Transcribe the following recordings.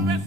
Lopez.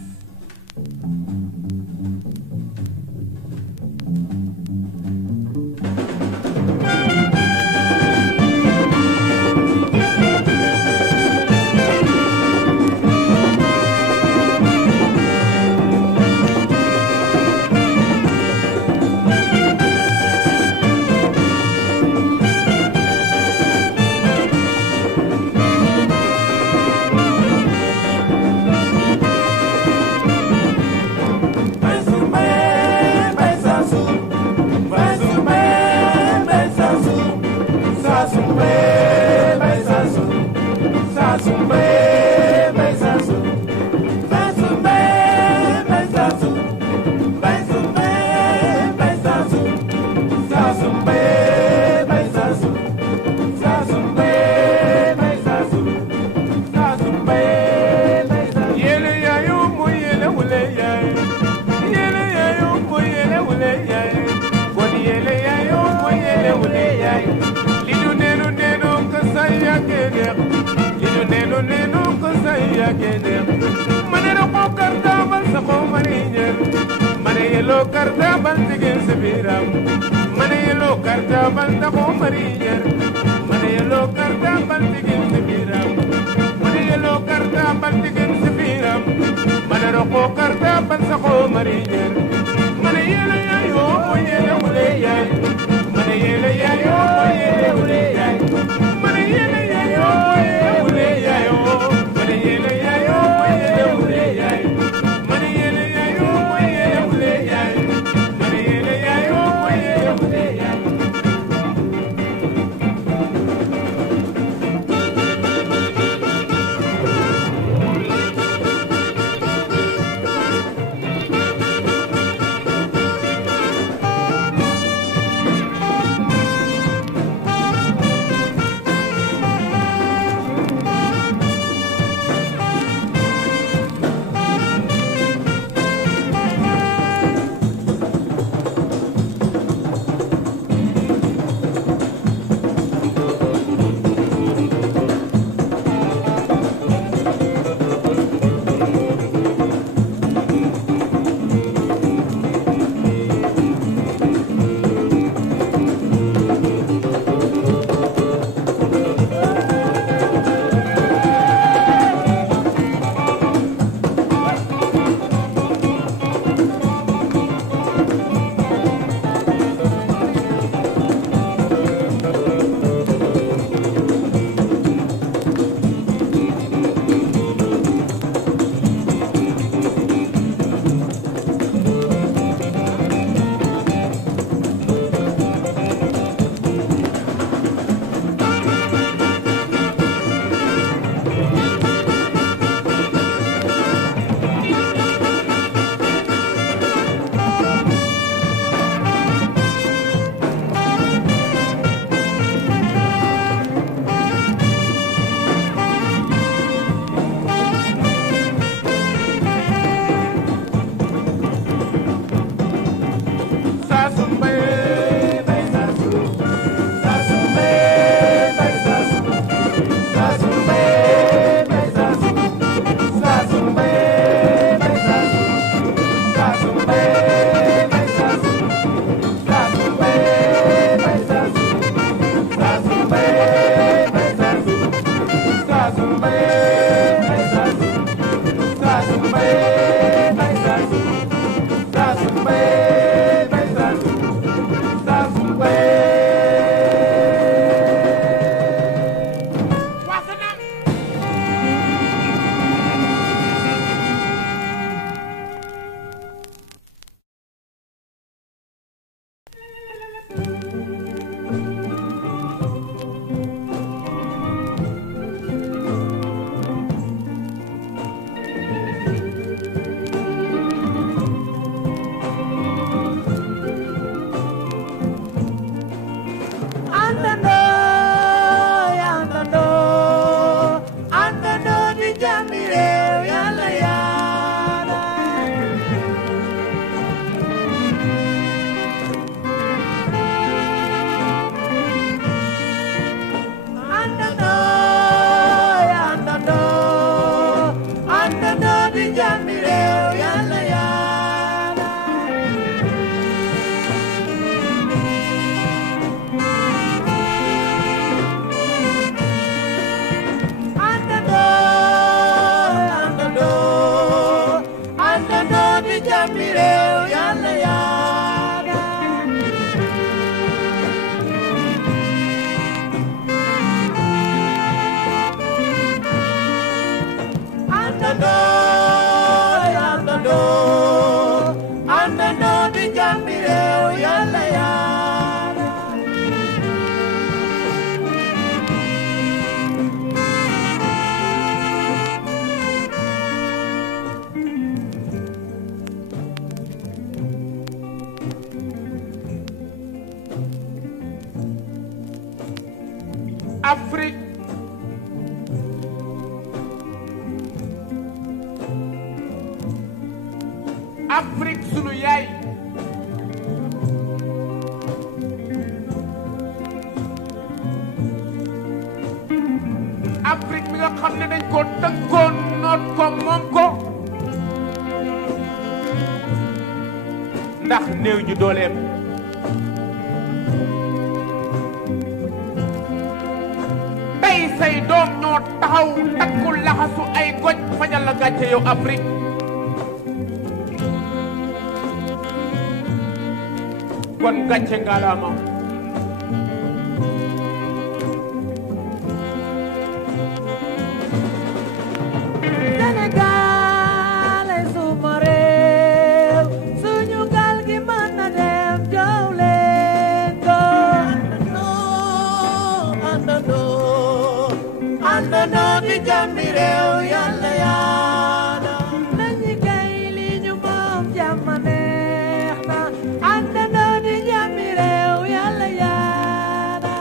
Manero ko kardamal sa kumarinyer, manelo kardamal tigil sa biram, manelo kardamal na kumarinyer, manelo kardamal tigil sa biram, manelo kardamal tigil sa biram, manero ko kardamal sa kumarinyer, manelo yayo oyele uleyay, manelo yayo oyele uleyay, manelo yayo oyele uleyay. Afrique Afrique sunu yaay Afrique mi nga xam ne dañ ko tënkoon noot ko moom ko ndax néew ñu dooleem tey say doom ñoo taxaw takku laxasu ay goj fajal la gàcce yow Afrique kon gàcce ngalaama Sénégal ay suma réew suñu gaal gi mën na dem jow leen ko àndandoo di jàmmi réew yàlla yàlla nañu gay li ñu moom jàmm neex na àndandoo di jàmmi réew yàlla yàlla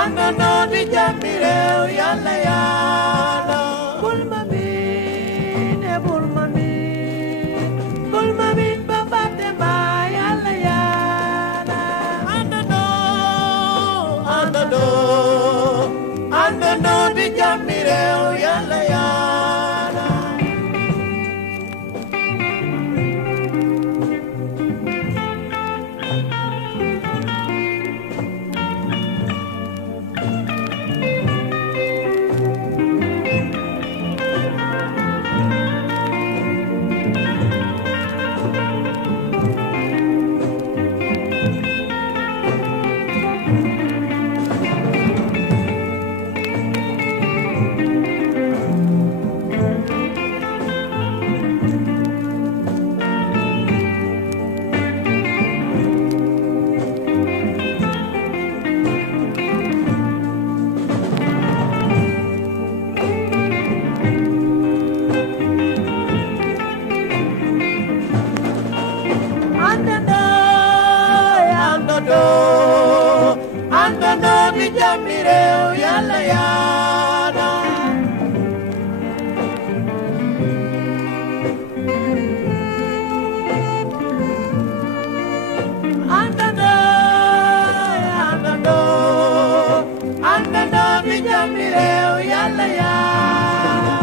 àndandoo di jàmmi réew yàlla yàlla bul ma miin bul ma miin ba fàtte ma yàlla yàlla àndandoo di jàmmi réew yàlla yàlla àndandoo di jàmmi réew yàlla yàlla àndandoo di jàmmi réew yàlla yàlla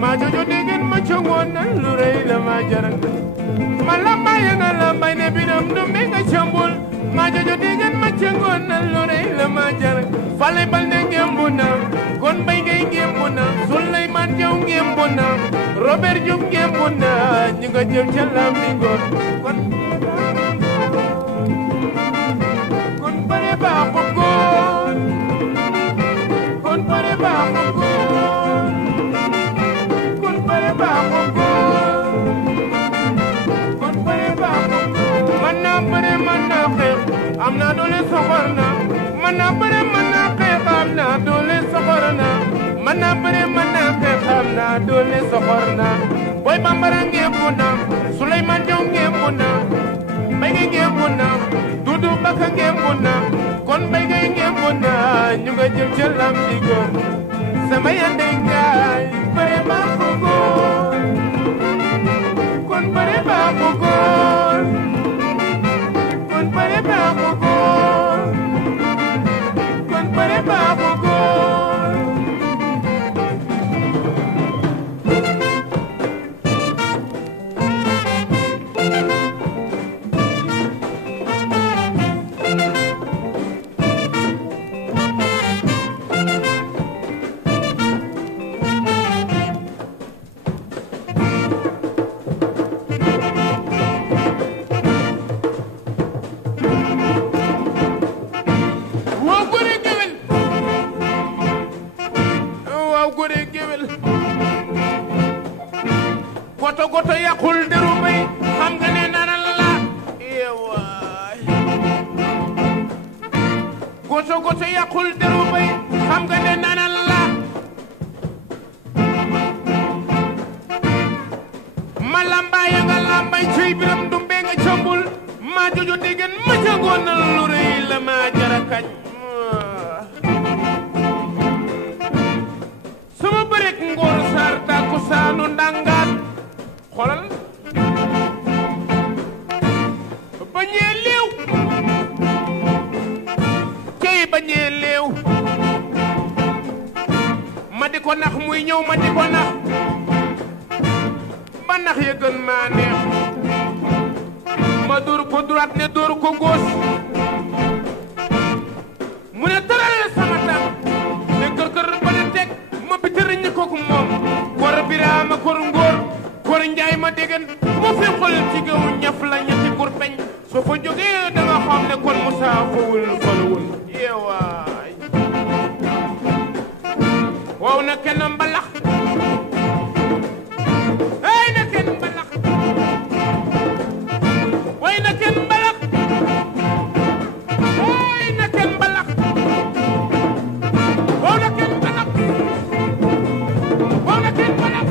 Majojo degen machongon lurei la majaran malamba yana lamba ne biram dumbe nga chambul majojo degen machongon lurei la majaran fale balde ngembuna kon bay ngay ngembuna Sulaiman jaw ngembuna Robert Diop ngembuna ñu nga jëm ca lambi gor kon bare ba ko kon bare ba ko am na doole soxor na man na bëre man na xeex am na doole soxor na man na bëre man na xeex am na doole soxor na boy bambara ngembu na Sulaiman Jaw ngembu na Mbay Gay ngembu na Dudu Baka ngembu na kon Mbay Gay ngembu na ñu nga jëm ca lambi go sama yande ngaay bëre ba ko góor kon bëre ba ko góor kon bëre ba ko góor kon bëre ba ko góor goto yàqul deru bay xam nga ne naral la yeewaay goto yàqul deru bay xam nga ne naral la ma lambaay nga lambay ciy biram dumbe nga cambul ma jojo degen ma jangoon na lu rëy la ma jara kañ sama bërek ngoor sar takku saanu ndangaat xoolal bañee léew cey bañee léew ma di ko nax muy ñëw ma di ko nax ba nax ya gën maa neex ma dóor ko droite ne dóor ko gauche mu ne tëral sama tànk ne kër ba ne teg ma bi tëriñ ko moom kor biraama kor ngóor kor njaay ma déggan ma fi xol ci gaw ñaf la ñetti kurpeñ soo fa jógee da nga xam ne kon Moussa fawul falawul yeewaay waaw na kenn mbalax ay na kenn mbalax way na kenn mbalax ay na kenn mbalax waaw na kenn mbalax waaw na kenn mbalax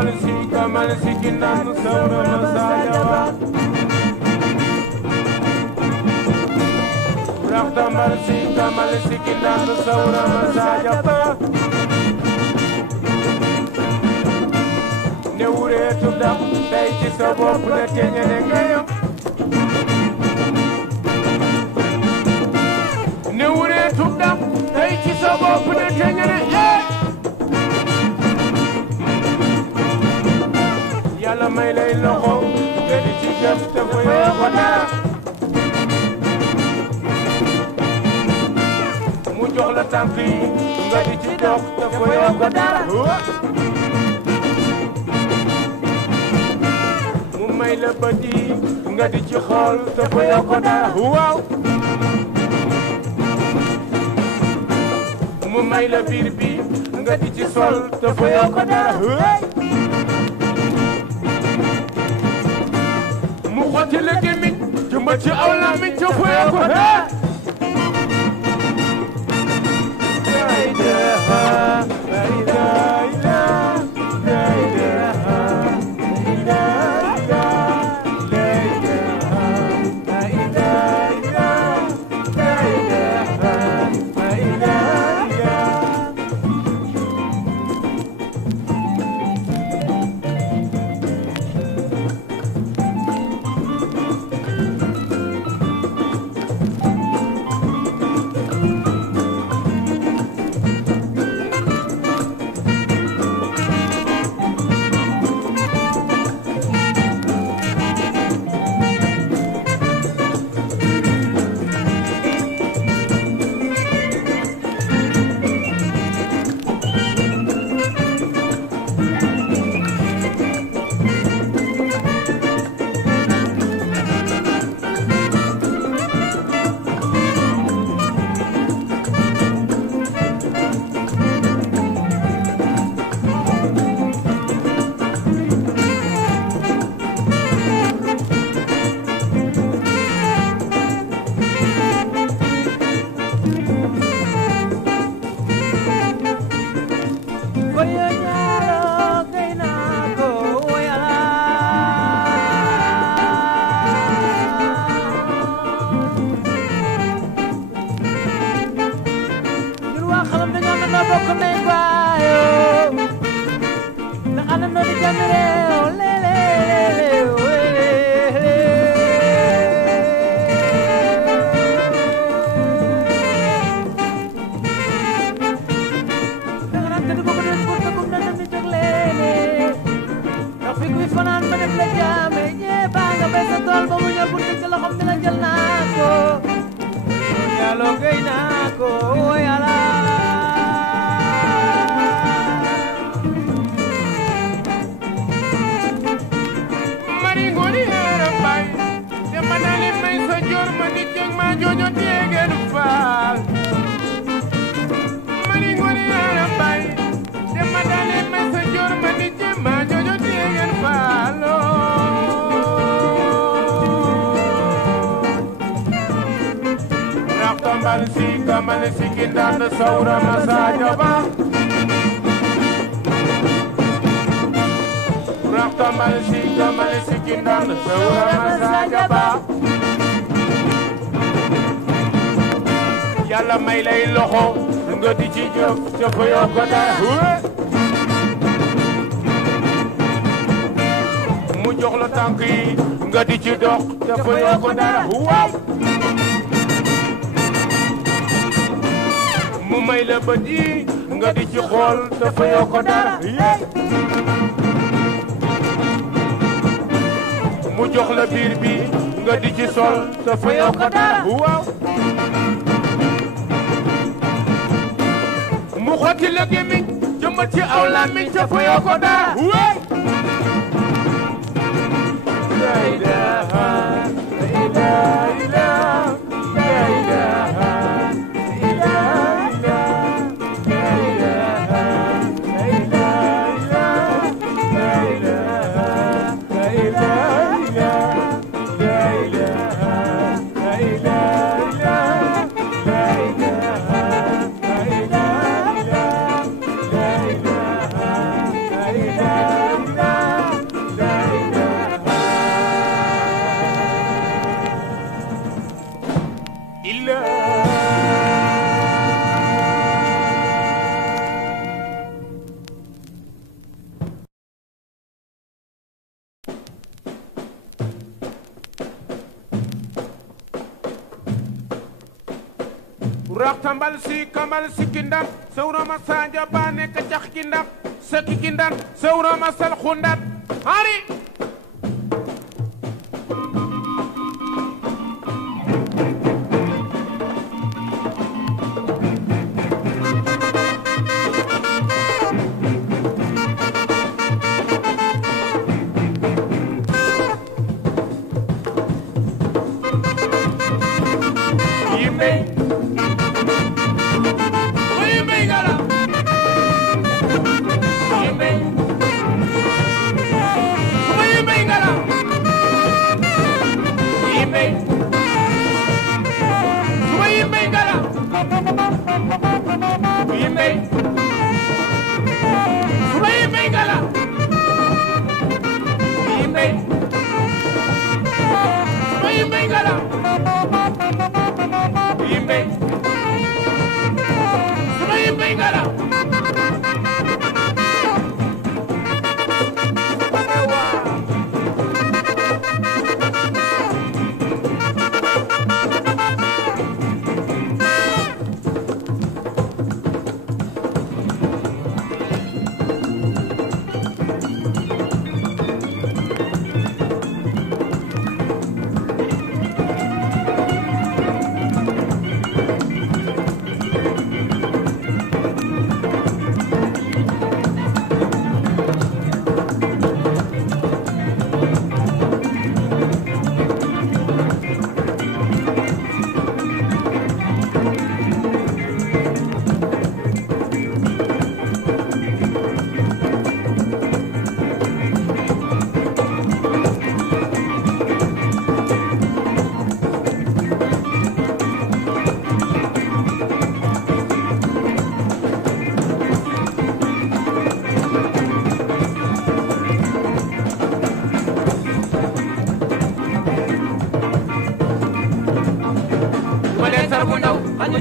Kamal sikinan saura masajaba Kamal sikinan saura masajaba Ne wure tudam day ci sa bopp na teñe ne ngayo Ne wure tudam day ci sa bopp na teñe ne Yàlla may lay loxo nga di ci def te fa yoo ko dara mu jox la tànk yi nga di ci dox te fa yoo ko dara mu may la bët yi nga di ci xool te fa yoo ko dara waaw mu may la biir bi nga di ci sol te fa yoo ko dara Xotti la gémmiñ jëmba ci aw làmmiñ ca fuyee ko Kamal sikinan saura masajaba Kamal sikinan saura masajaba Yàlla may lay loxo nga di ci jëf te fa yoo ko dara mu jox la tànk yi nga di ci dox te fa yoo ko dara waaw mu may la bët yi nga di ci xool te fa yoo ko dara mu jox la biir bi nga di ci sol te fa yoo ko dara waaw mu xotti la gémmiñ jëmbat ci aw làmmiñ te fa yoo ko dara waaw la ilaha illa illallah la ilaha la Rak tambal si kamal si kindak Saura masanja bane kacak kindak Seki kindak Saura masal khundat Hari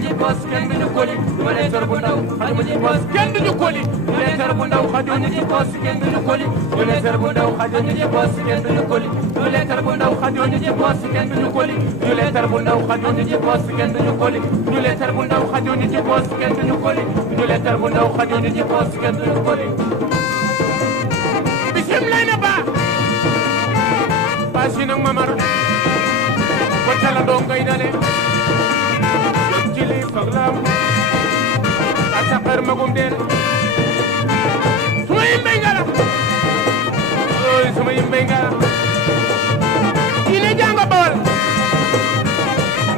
ci pos kenn duñu koli ma leetar bu ndaw xaju ci pos kenn duñu koli ma leetar bu ndaw xaju ci pos kenn duñu koli ma leetar bu ndaw xaju ci pos kenn duñu koli ma leetar bu ndaw xaju ci pos kenn duñu koli ma leetar bu ndaw xaju ci pos kenn duñu koli ma leetar bu ndaw xaju ci pos kenn duñu koli ma leetar bu ndaw xaju ci pos kenn duñu koli bismillah na ba basi nang mamar ko chala dong ngay dale jili faglam asakar magum del suma yimbe ngala oy suma yimbe ngala ine janga bol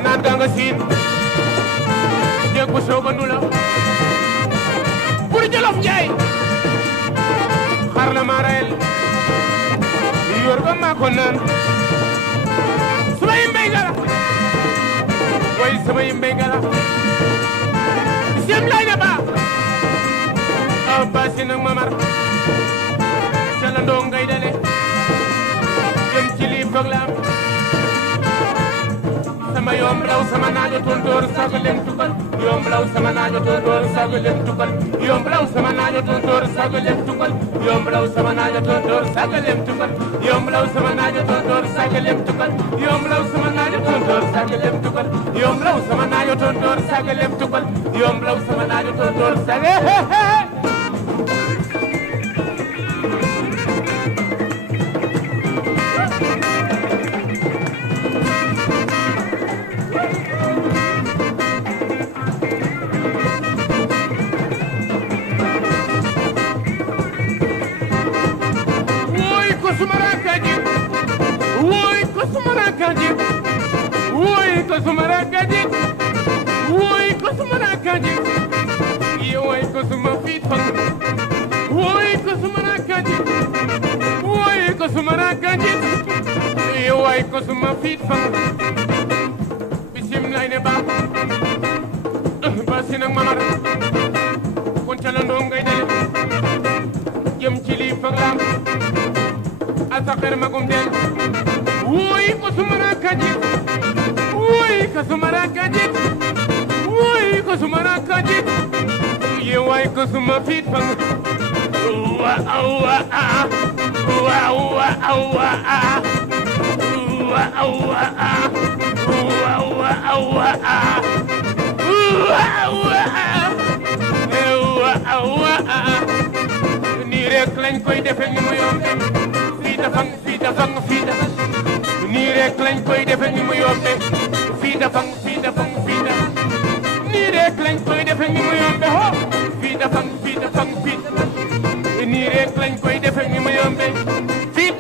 nan ganga sin jeg bu soba nula pour jolof jay xarla marel yor ba ma ko nan suma yimbe ngala way sama yimbe ngala sem lay na ba aw basi nak mamar cala ndong ngay dale jëm ci li foglam sama yom law sama naajo tontor sagalem tukal yom law sama naajo tontor sagalem tukal yom law sama naajo tontor sagalem tukal yom law sama naajo tontor sagalem tukal yom law sama naajo tontor sagalem tukal yom law sama naajo tontor sagalem tukal yom law sama naajo tontor sagalem tukal yom law sama naajo tontor sagalem Suma fit fang bismillah ne ba basi nak mamar kon cala ndong ngay dale jëm ci li faglam asakar magum del woy ko suma na kaji woy ko sumara kajit woy ko sumara kajit ye way ko suma fit fang wa awa wa wa awa wa awa wa awa ni rek lañ koy defe ni mu yombe fii dafang ni rek lañ koy defe ni mu yombe fii dafang ni rek lañ koy defe ni mu yombe ho fii dafang ni rek lañ koy defe ni mu yombe fit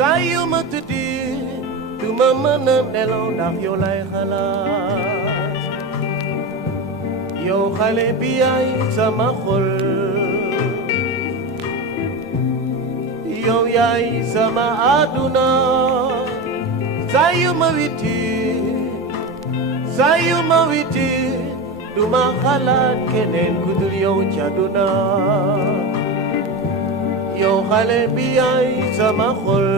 Sayu ma tëddee du ma mën a nelaw ndax yow lay xalaat yow xale bi yaay sama xol yow yaay sama àdduna sayu ma witi du ma xalaat keneen ku dul yow ci àdduna yow xale bi yaay sama xol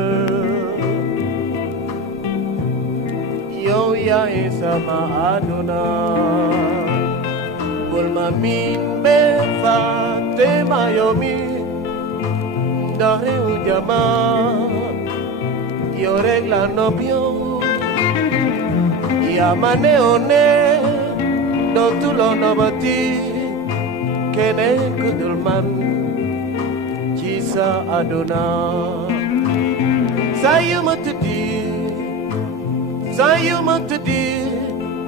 yow yaay sama àdduna bul ma miin be fàtte ma yow mi ndax réew jama yow rek la nopp yow yaa ma neewoon ne dootuloo nobati keneen ku dul man sa àdduna sayu ma tëddee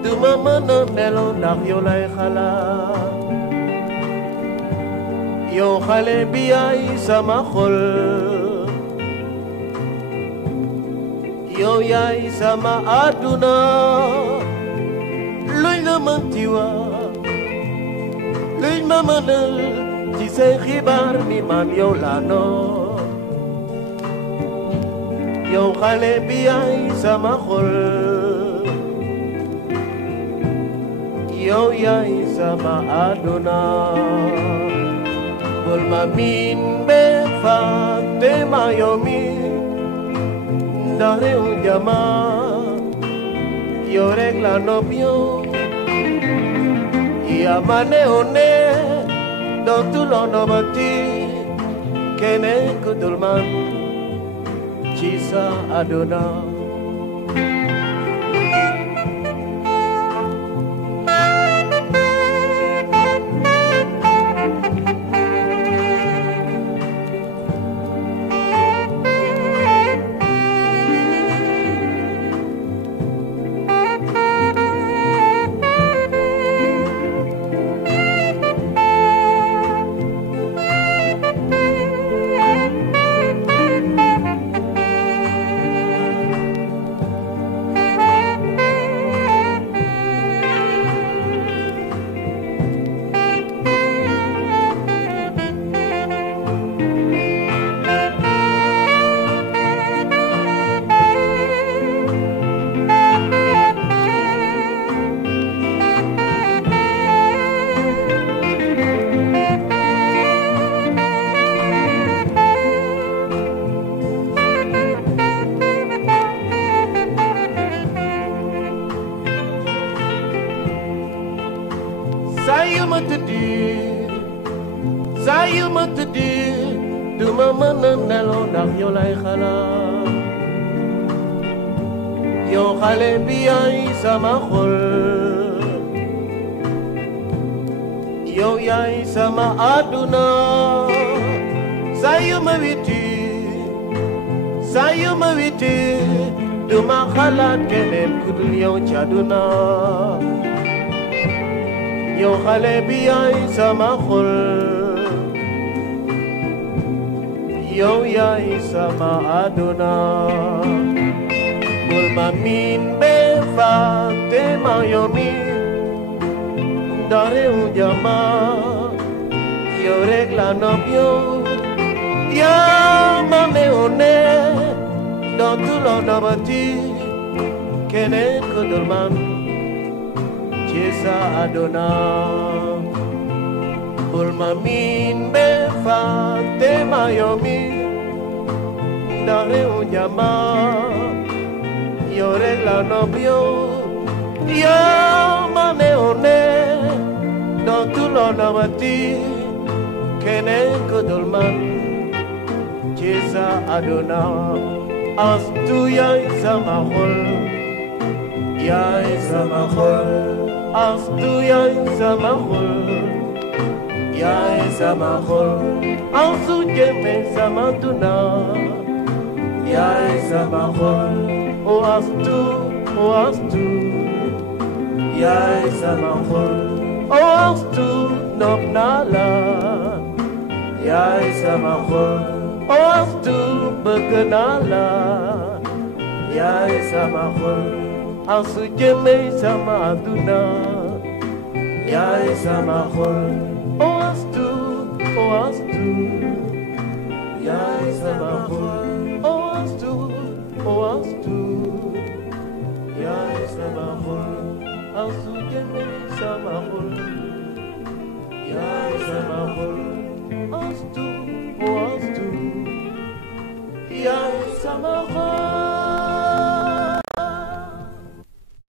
du ma mën a nelaw ndax yow lay xalaat yow xale bi yaay sama xol yow yaay sama àdduna luñ la mënti wax luñ ma mënal ci say xibaar ni man yow laa noon yow xale bi yaay sama xol yow yaay sama àdduna bul ma miin be fàtte ma yow mi ndax réew jama yow rek la nopp yow yaa ma neewoon ne dootuloo nobati keneen ku dul man ci sa àdduna sayu ma tëddee du ma mën a nelaw ndax yow lay xalaat yow xale bi yaay sama xol yow yaay sama àdduna sayu ma witi du ma xalaat keneen ku dul yow ci àdduna yow xale bi yaay sama xol yow yaay sama àdduna bul ma miin be fàtte ma yow mi ndax réew jama yow rek la nopp yow yaa ma meone dans tout l'ondamati keneen ku dul man ci sa àdduna bul ma miin be fàtte ma yow mi ndax réewu njama yow rek la nopp yow yaa ma meone dans tout l'ondamati keneen ku dul man ci sa àdduna astu yaay sama xol yaay sama xol astu yaay sama xol yaay sama xol astu jeme sama duna yaay sama xol o astu yaay sama xol o astu nopp naa la yaay sama xol o astu bëgg naa la yaay sama xol astu jeme sama duna yaay sama xol o astu yaay sama xol o astu yaay sama xol astu jeme sama xol yaay sama xol astu yaay sama xol